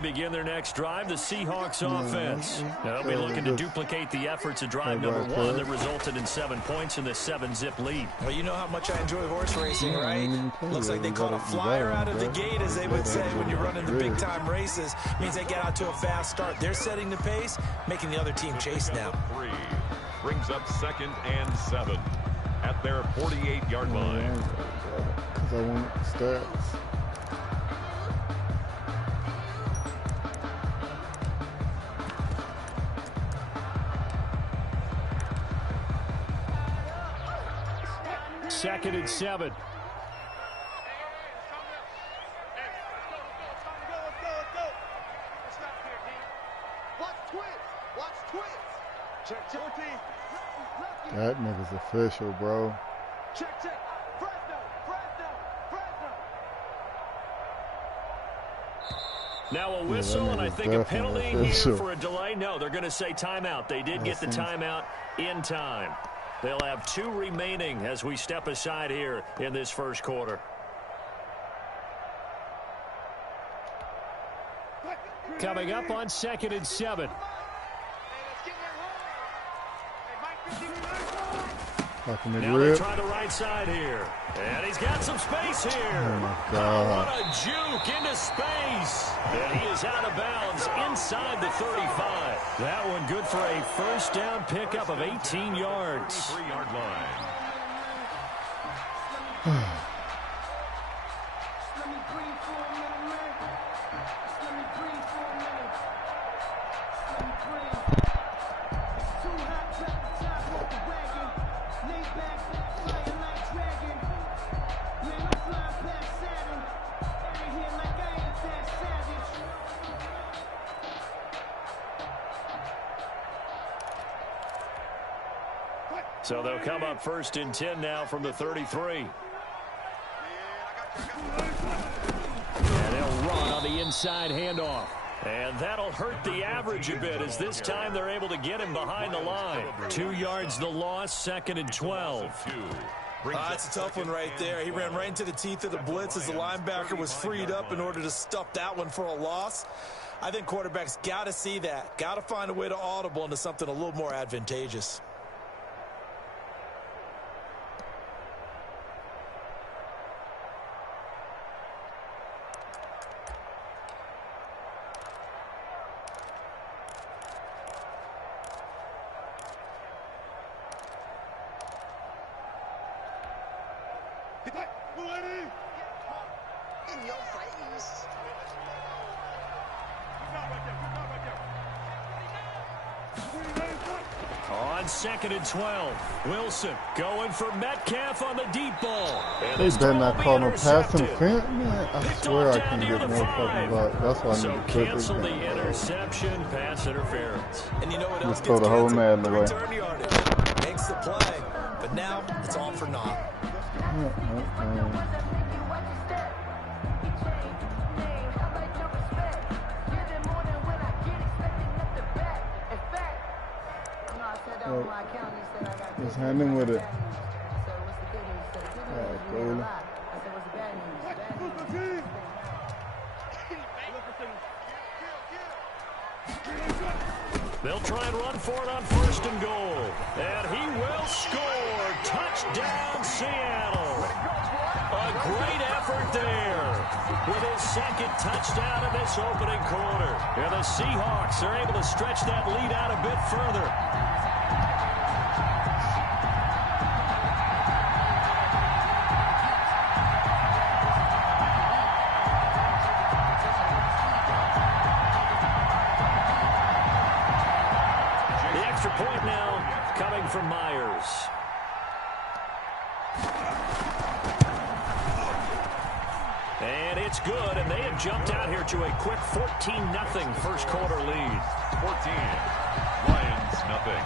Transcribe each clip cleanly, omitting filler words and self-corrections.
Begin their next drive, the Seahawks offense. They'll be looking to duplicate the efforts of drive number 1 that resulted in 7 points in the 7-zip lead. Well, you know how much I enjoy horse racing, right? Looks like they caught a flyer out of the gate, as they would say when you're running the big-time races. Means they get out to a fast start. They're setting the pace, making the other team chase now. 3 brings up 2nd and 7 at their 48-yard line. Because I want stats. Second and 7. That nigga's official, bro. Now a whistle, and I think a penalty here for a delay. No, they're going to say timeout. They did get the timeout in time. They'll have 2 remaining as we step aside here in this first quarter. Coming up on 2nd and 7. Now they try the right side here. And he's got some space here. Oh, my God. What a juke into space. And he is out of bounds inside the 35. That one good for a first down pickup of 18 yards. 3-yard line. So they'll come up 1st and 10 now from the 33. And they'll run on the inside handoff. And that'll hurt the average a bit, as this time they're able to get him behind the line. 2 yards the loss, 2nd and 12. That's a tough one right there. He ran right into the teeth of the blitz as the linebacker was freed up in order to stuff that one for a loss. I think quarterbacks got to see that. Got to find a way to audible into something a little more advantageous. In your face. On 2nd and 12, Wilson going for Metcalf on the deep ball. They better not call no pass interference, man. I swear I can get more fucking block. That's why I need to cancel the interception, pass interference. And you know what else just throw the whole man away. Return yardage. Makes the play, but now it's all for naught. Just hand him with it. Cool. They'll try and run for it on 1st and goal. And he will score. Touchdown, Seattle. A great effort there with his 2nd touchdown of this opening quarter. And the Seahawks are able to stretch that lead out a bit further. Point now coming from Myers. And it's good, and they have jumped out here to a quick 14-0 first quarter lead. 14, Lions nothing.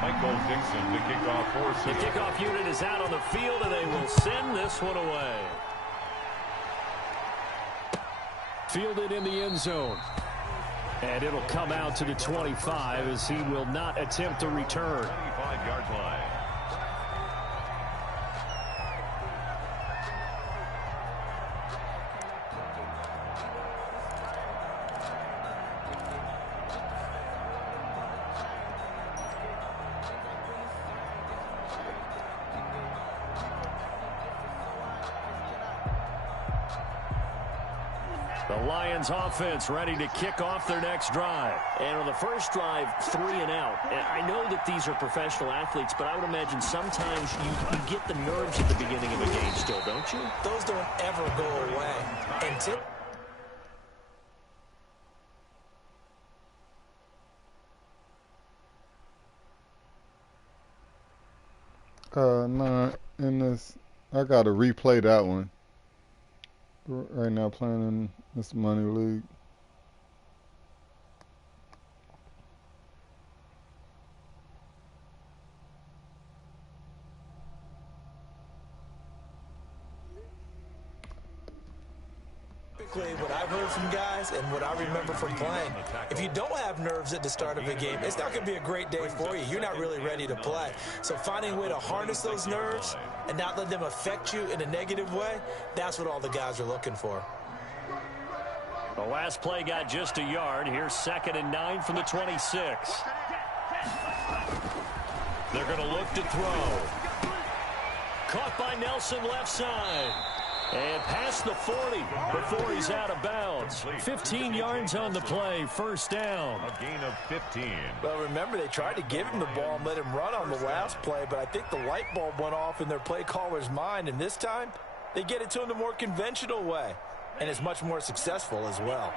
Michael Dixon, the kickoff for The kickoff unit is out on the field, and they will send this one away. Fielded in the end zone. And it'll come out to the 25 as he will not attempt to return. 25-yard line. The Lions offense ready to kick off their next drive. And on the first drive, 3 and out. And I know that these are professional athletes, but I would imagine sometimes you get the nerves at the beginning of a game still, don't you? Those don't ever go away. And no, in this, I gotta replay that one. Right now, playing in this money league. What I've heard from guys and what I remember from playing, if you don't have nerves at the start of a game, it's not going to be a great day for you. You're not really ready to play. So finding a way to harness those nerves and not let them affect you in a negative way, that's what all the guys are looking for. The last play got just a yard. Here's 2nd and 9 from the 26. They're going to look to throw. Caught by Nelson left side. And past the 40 before he's out of bounds. 15 yards on the play, first down. A gain of 15. Well, remember, they tried to give him the ball and let him run on the last play, but I think the light bulb went off in their play caller's mind, and this time they get it to him the more conventional way, and it's much more successful as well.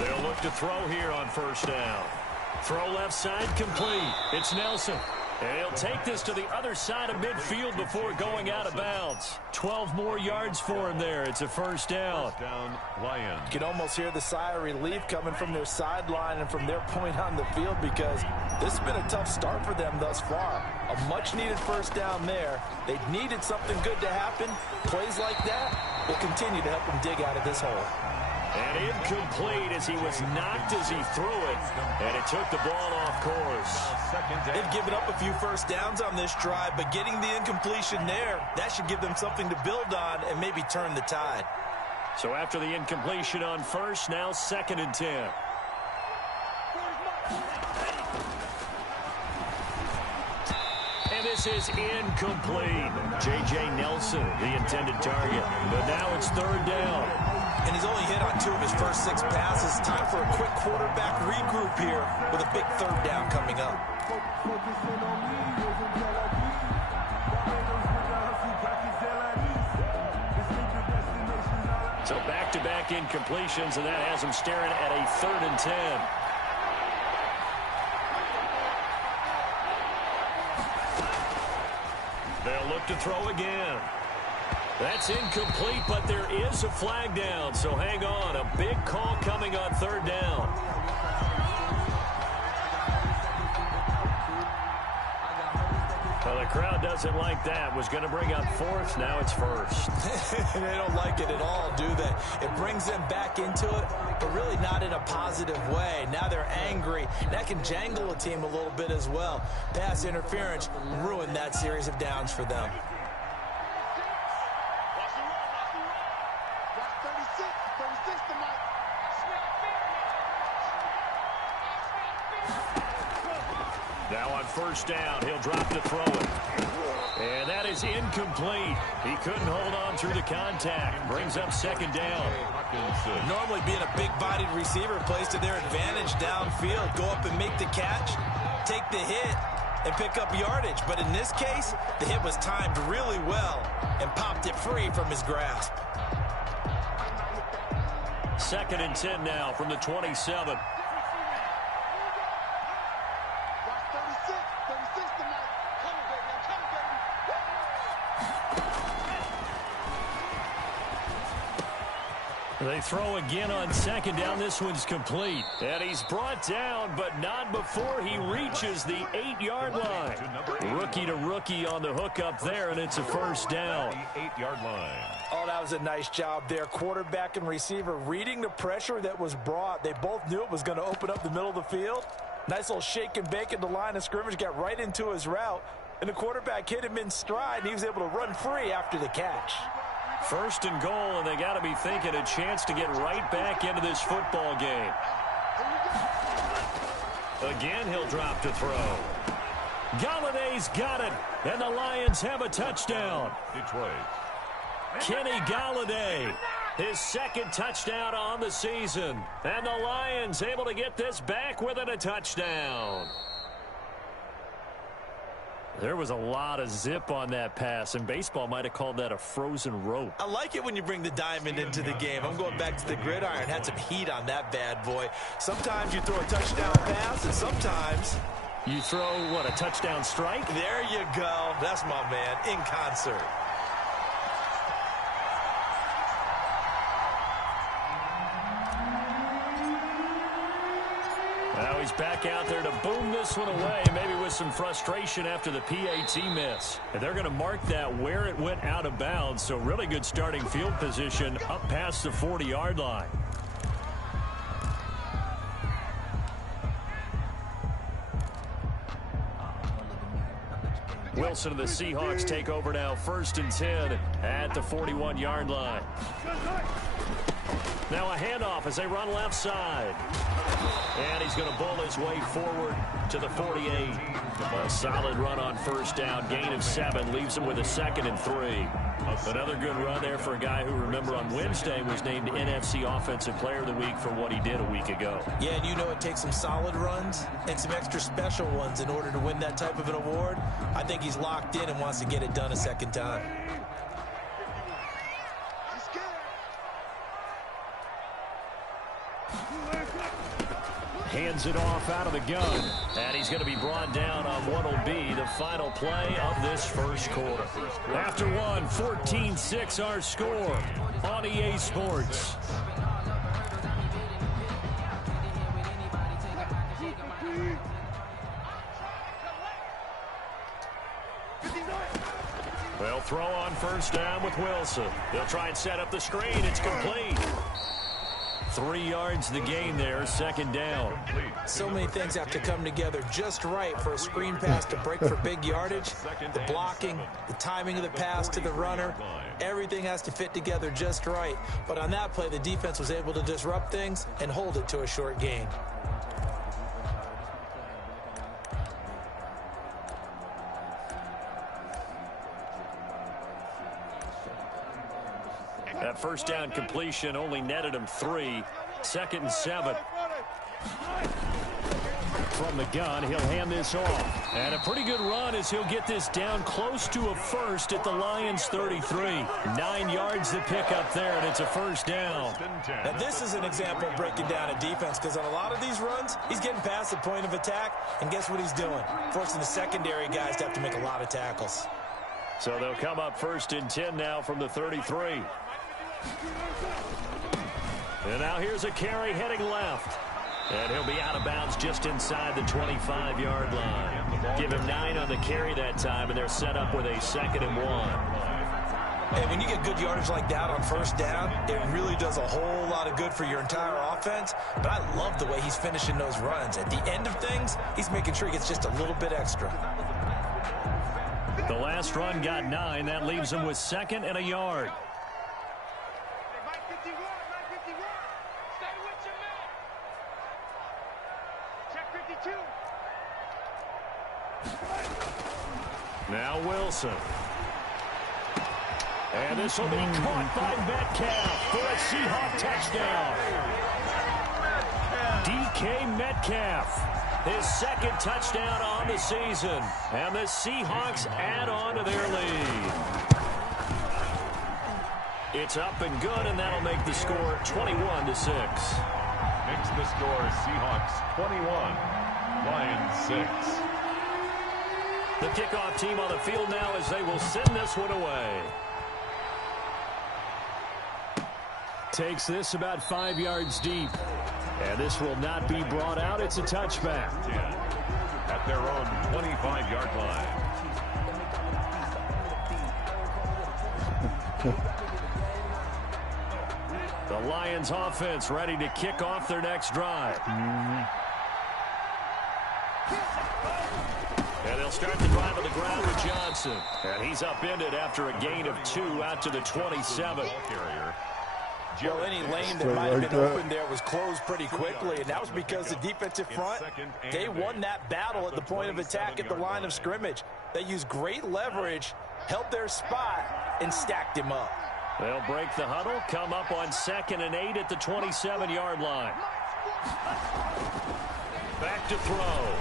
They'll look to throw here on first down. Throw left side complete. It's Nelson. And he'll take this to the other side of midfield before going out of bounds. 12 more yards for him there. It's a first down. First down, Lions. You can almost hear the sigh of relief coming from their sideline and from their point on the field, because this has been a tough start for them thus far. A much-needed first down there. They needed something good to happen. Plays like that will continue to help them dig out of this hole. And incomplete as he was knocked as he threw it. And it took the ball off course. They've given up a few first downs on this drive, but getting the incompletion there, that should give them something to build on and maybe turn the tide. So after the incompletion on first, now 2nd and 10. And this is incomplete. J.J. Nelson, the intended target. But now it's 3rd down. And he's only hit on 2 of his first 6 passes. Time for a quick quarterback regroup here with a big 3rd down coming up. So back-to-back incompletions, and that has him staring at a 3rd and 10. They'll look to throw again. That's incomplete, but there is a flag down, so hang on. A big call coming on 3rd down. Well, the crowd doesn't like that. Was going to bring up 4th. Now it's 1st. They don't like it at all, do they? It brings them back into it, but really not in a positive way. Now they're angry. That can jangle a team a little bit as well. Pass interference ruined that series of downs for them. Now on first down, he'll drop to throw it. And that is incomplete. He couldn't hold on through the contact. Brings up 2nd down. Normally being a big-bodied receiver plays to their advantage downfield. Go up and make the catch, take the hit, and pick up yardage. But in this case, the hit was timed really well and popped it free from his grasp. 2nd and 10 now from the 27. They throw again on 2nd down. This one's complete. And he's brought down, but not before he reaches the 8-yard line. Rookie to rookie on the hook up there, and it's a first down. 8-yard line. Oh, that was a nice job there. Quarterback and receiver reading the pressure that was brought. They both knew it was going to open up the middle of the field. Nice little shake and bake at the line of scrimmage. Got right into his route. And the quarterback hit him in stride, and he was able to run free after the catch. 1st and goal, and they got to be thinking a chance to get right back into this football game. Again, he'll drop to throw. Galladay's got it, and the Lions have a touchdown. Detroit. Kenny Galladay, his second touchdown on the season. And the Lions able to get this back within a touchdown. There was a lot of zip on that pass, and baseball might have called that a frozen rope. I like it when you bring the diamond into the game. I'm going back to the gridiron. Had some heat on that bad boy. Sometimes you throw a touchdown pass, and sometimes you throw, what, a touchdown strike? There you go. That's my man, in concert. Now he's back out there to boom this one away, maybe with some frustration after the PAT miss. And they're going to mark that where it went out of bounds, so really good starting field position up past the 40-yard line. Wilson and the Seahawks take over now, 1st and 10 at the 41-yard line. Now a handoff as they run left side. And he's going to bull his way forward to the 48. A solid run on 1st down. Gain of 7 leaves him with a 2nd and 3. Another good run there for a guy who, remember, on Wednesday was named NFC Offensive Player of the Week for what he did a week ago. Yeah, and you know it takes some solid runs and some extra special ones in order to win that type of an award. I think he's locked in and wants to get it done a second time. Hands it off out of the gun. And he's going to be brought down on what will be the final play of this first quarter. After one, 14-6 our score on EA Sports. They'll throw on 1st down with Wilson. They'll try and set up the screen. It's complete. 3 yards the gain there, 2nd down. So many things have to come together just right for a screen pass to break for big yardage. The blocking, the timing of the pass to the runner, everything has to fit together just right. But on that play, the defense was able to disrupt things and hold it to a short gain. That 1st down completion only netted him 3. 2nd and 7. From the gun, he'll hand this off. And a pretty good run as he'll get this down close to a 1st at the Lions 33. 9 yards to pick up there, and it's a 1st down. Now, this is an example of breaking down a defense, because on a lot of these runs, he's getting past the point of attack, and guess what he's doing? Forcing the secondary guys to have to make a lot of tackles. So they'll come up 1st and 10 now from the 33. And now here's a carry heading left. And he'll be out of bounds just inside the 25-yard line. Give him 9 on the carry that time, and they're set up with a 2nd and 1. And when you get good yardage like that on 1st down, it really does a whole lot of good for your entire offense. But I love the way he's finishing those runs. At the end of things, he's making sure he gets just a little bit extra. The last run got 9. That leaves him with 2nd and a yard. Now Wilson. And this will be caught by Metcalf for a Seahawk touchdown. DK Metcalf, his 2nd touchdown on the season. And the Seahawks add on to their lead. It's up and good, and that'll make the score 21-6. Makes the score Seahawks 21, Lions 6. The kickoff team on the field now as they will send this one away. Takes this about 5 yards deep. And this will not be brought out. It's a touchback. At their own 25-yard line. The Lions offense ready to kick off their next drive. And they'll start the drive on the ground with Johnson. And he's upended after a gain of 2 out to the 27. Well, any lane that might have been open there was closed pretty quickly, and that was because the defensive front, they won that battle at the point of attack at the line of scrimmage. They used great leverage, held their spot, and stacked him up. They'll break the huddle, come up on 2nd and 8 at the 27-yard line. Back to throw.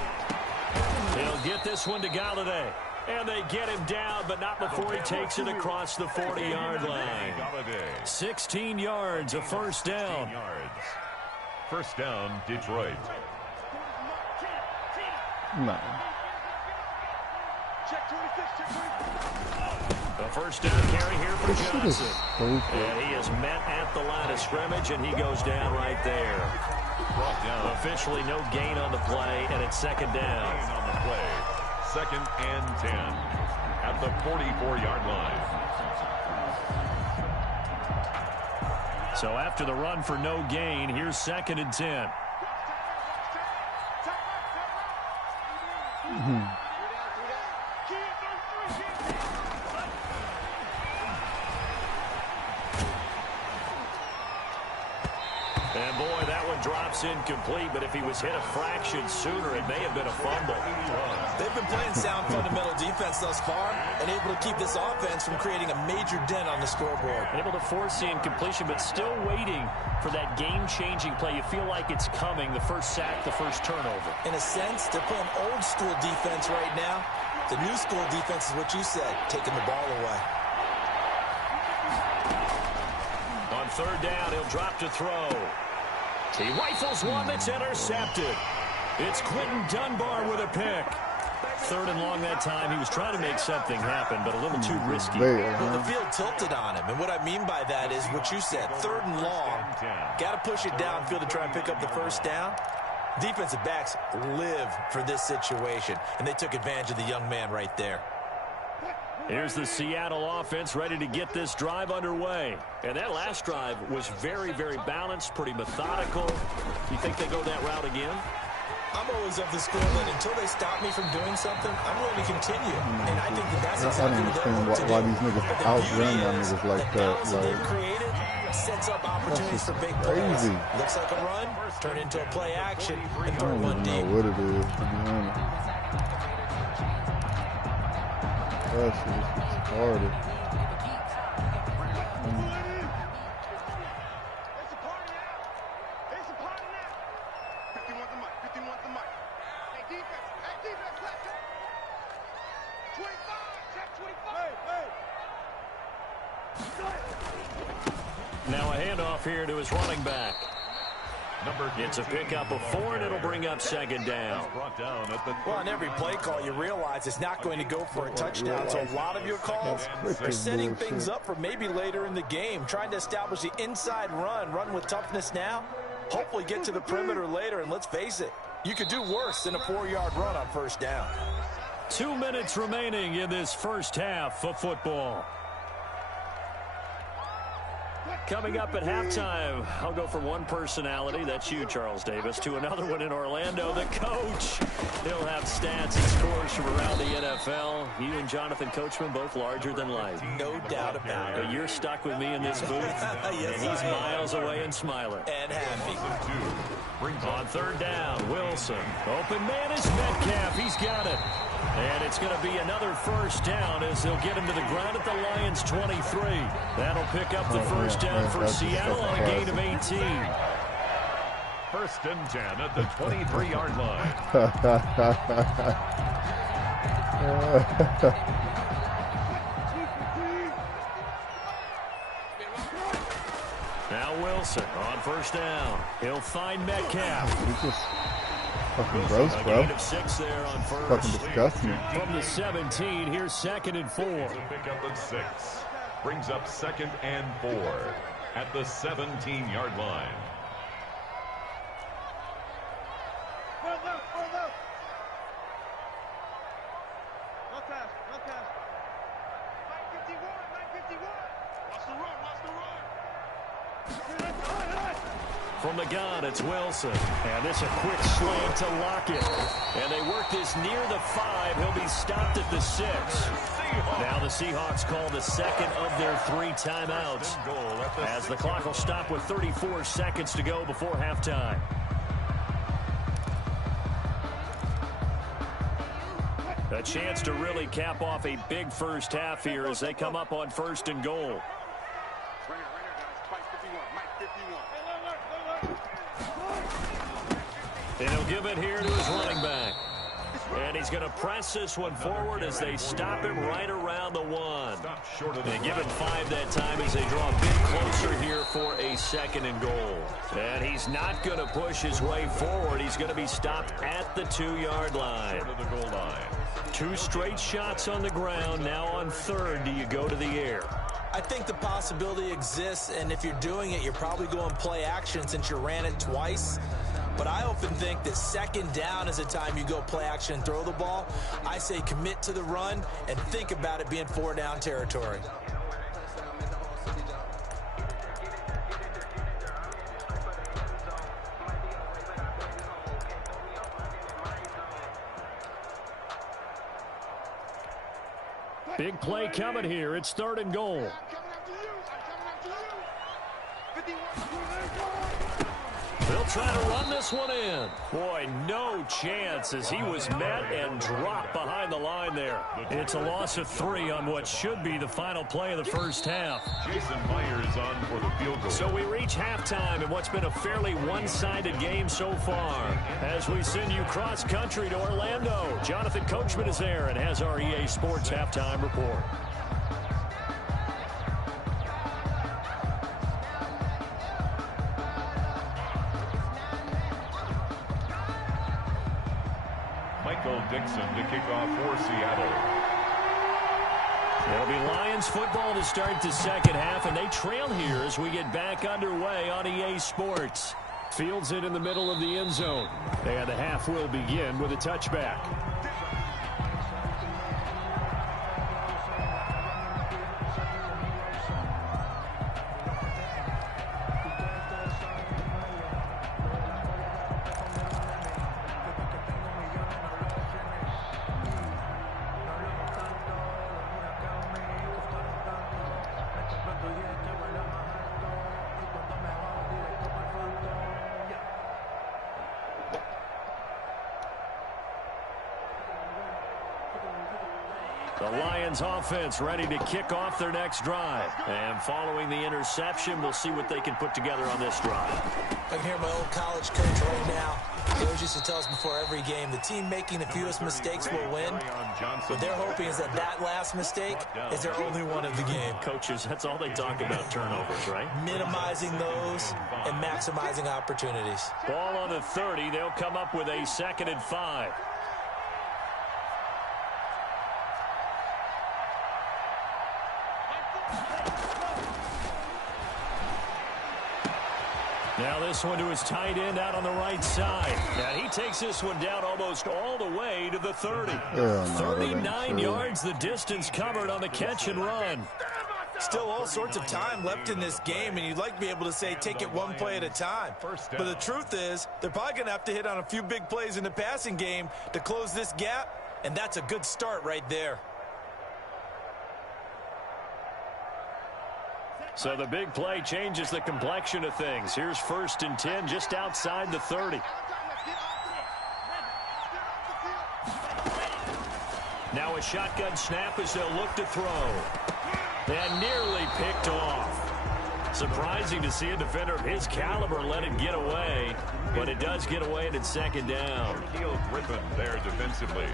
He'll get this one to Galladay. And they get him down, but not before he takes it across the 40-yard line. 16 yards, a first down. First down, Detroit. No. A first down carry here for Johnson. Stupid. And he is met at the line of scrimmage, and he goes down right there. Brought down. Officially no gain on the play, and it's second down. Gain on the play. 2nd and 10 at the 44-yard line. So after the run for no gain, here's 2nd and 10. And boy, that one drops incomplete, but if he was hit a fraction sooner, it may have been a fumble. They've been playing sound fundamental defense thus far and able to keep this offense from creating a major dent on the scoreboard. Able to force the incompletion, but still waiting for that game-changing play. You feel like it's coming, the first sack, the first turnover. In a sense, they're playing old-school defense right now. The new school defense is what you said, taking the ball away. On 3rd down, he'll drop to throw. He rifles one that's intercepted. It's Quentin Dunbar with a pick. 3rd and long that time. He was trying to make something happen, but a little too risky. Well, the field tilted on him, and what I mean by that is what you said, 3rd and long. Got to push it downfield to try and pick up the first down. Defensive backs live for this situation, and they took advantage of the young man right there. Here's the Seattle offense ready to get this drive underway. And that last drive was very, very balanced, pretty methodical. You think they go that route again? I'm always of the school that until they stop me from doing something, I'm going to continue. And I think that's exactly what they're going to do. Why these niggas outrun y'all niggas like that. They've created sets up opportunities for big plays. Looks like a run, turn into a play action, and throw one deep. I don't even know what it is, to be honest. That shit is retarded. Now a handoff here to his running back. It's a pickup of 4, and it'll bring up 2nd down. Well, on every play call, you realize it's not going to go for a touchdown. So a lot of your calls are setting things up for maybe later in the game, trying to establish the inside run with toughness now, hopefully get to the perimeter later. And let's face it, you could do worse than a 4-yard run on first down. 2 minutes remaining in this first half of football. Coming up at halftime, I'll go from one personality, that's you, Charles Davis, to another one in Orlando, the coach. He'll have stats and scores from around the NFL. You and Jonathan Coachman, both larger than life. No doubt about it. You're stuck with me in this booth, yes, and he's miles away and smiling. And happy. On 3rd down, Wilson. Open man is Metcalf. He's got it. And it's going to be another first down as they'll get him to the ground at the Lions' 23. That'll pick up the first down for Seattle on a gain of 18. 1st and 10 at the 23-yard line. Now Wilson on 1st down. He'll find Metcalf. Fucking gross, bro. A gain of 6 there on 1st. Fucking disgusting. From the 17, here's 2nd and 4. Pick up at 6. Brings up 2nd and 4 at the 17-yard line. From the gun, it's Wilson. And this a quick slant to Lockett. And they work this near the 5. He'll be stopped at the 6. Now the Seahawks call the second of their 3 timeouts, as the clock will stop with 34 seconds to go before halftime. A chance to really cap off a big first half here as they come up on 1st and goal. And he'll give it here to his running back. And he's going to press this one forward as they stop him right around the 1. They give him 5 that time as they draw a bit closer here for a 2nd and goal. And he's not going to push his way forward. He's going to be stopped at the 2-yard line. 2 straight shots on the ground. Now on 3rd, do you go to the air? I think the possibility exists, and if you're doing it, you're probably going play action since you ran it twice. But I often think that 2nd down is the time you go play action and throw the ball. I say commit to the run and think about it being 4-down territory. Big play coming here. It's 3rd and goal. They'll try to run this one in. Boy, no chance as he was met and dropped behind the line there. It's a loss of 3 on what should be the final play of the first half. Jason Myers on for the field goal. So we reach halftime in what's been a fairly one-sided game so far. As we send you cross-country to Orlando, Jonathan Coachman is there and has our EA Sports halftime report. Dixon to kick off for Seattle. It'll be Lions football to start the 2nd half, and they trail here as we get back underway on EA Sports. Fields it in the middle of the end zone, and the half will begin with a touchback. The Lions offense ready to kick off their next drive. And following the interception, we'll see what they can put together on this drive. I can hear my old college coach right now. He always used to tell us before every game, the team making the fewest mistakes will win. What they're hoping is that last mistake is their only one of the game. Coaches, that's all they talk about, turnovers, right? Minimizing those and maximizing opportunities. Ball on the 30. They'll come up with a 2nd and 5. Now this one to his tight end out on the right side. And he takes this one down almost all the way to the 30. 39 yards the distance covered on the catch and run. Still all sorts of time left in this game, and you'd like to be able to say take it one play at a time. But the truth is, they're probably going to have to hit on a few big plays in the passing game to close this gap, and that's a good start right there. So the big play changes the complexion of things. Here's 1st and 10 just outside the 30. Now a shotgun snap as they'll look to throw. And nearly picked off. Surprising to see a defender of his caliber let it get away. But it does get away and it's 2nd down. Shaquille Griffin there defensively.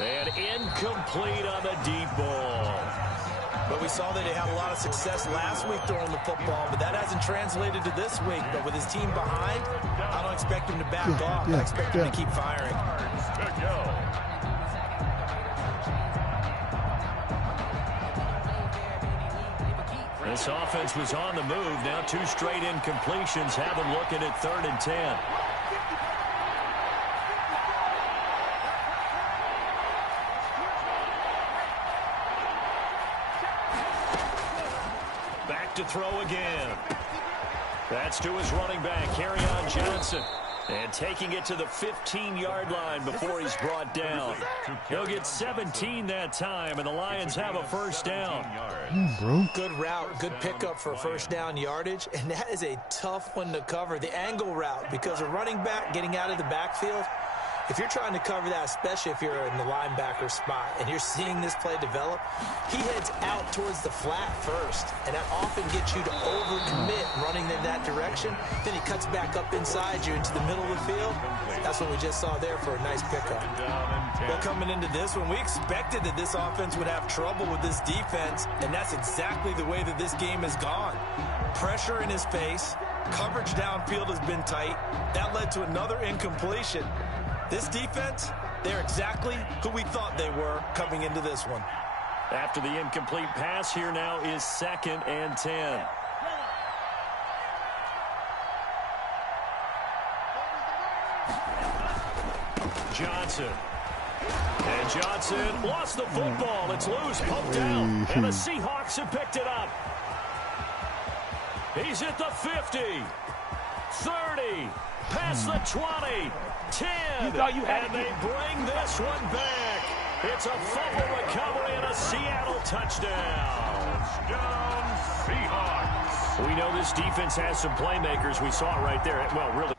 And incomplete on the deep ball. But we saw that he had a lot of success last week throwing the football, but that hasn't translated to this week. But with his team behind, I don't expect him to back off. I expect him to keep firing. This offense was on the move. Now 2 straight incompletions have them looking at 3rd and 10. Back to throw again. That's to his running back, Kerryon Johnson. And taking it to the 15-yard line before he's brought down. He'll get 17 that time, and the Lions have a first down. Good route, good pickup for first down yardage, and that is a tough one to cover, the angle route, because a running back getting out of the backfield, if you're trying to cover that, especially if you're in the linebacker spot and you're seeing this play develop, he heads out towards the flat first, and that often gets you to overcommit running in that direction. Then he cuts back up inside you into the middle of the field. That's what we just saw there for a nice pickup. Well, coming into this one, we expected that this offense would have trouble with this defense, and that's exactly the way that this game has gone. Pressure in his face, coverage downfield has been tight. That led to another incompletion. This defense, they're exactly who we thought they were coming into this one. After the incomplete pass, here now is 2nd and 10. Johnson. And Johnson lost the football. It's loose, poked out, and the Seahawks have picked it up. He's at the 50, 30, past the 20. 10, and they bring this one back. It's a fumble recovery and a Seattle touchdown. Touchdown, Seahawks. We know this defense has some playmakers. We saw it right there. Well, really.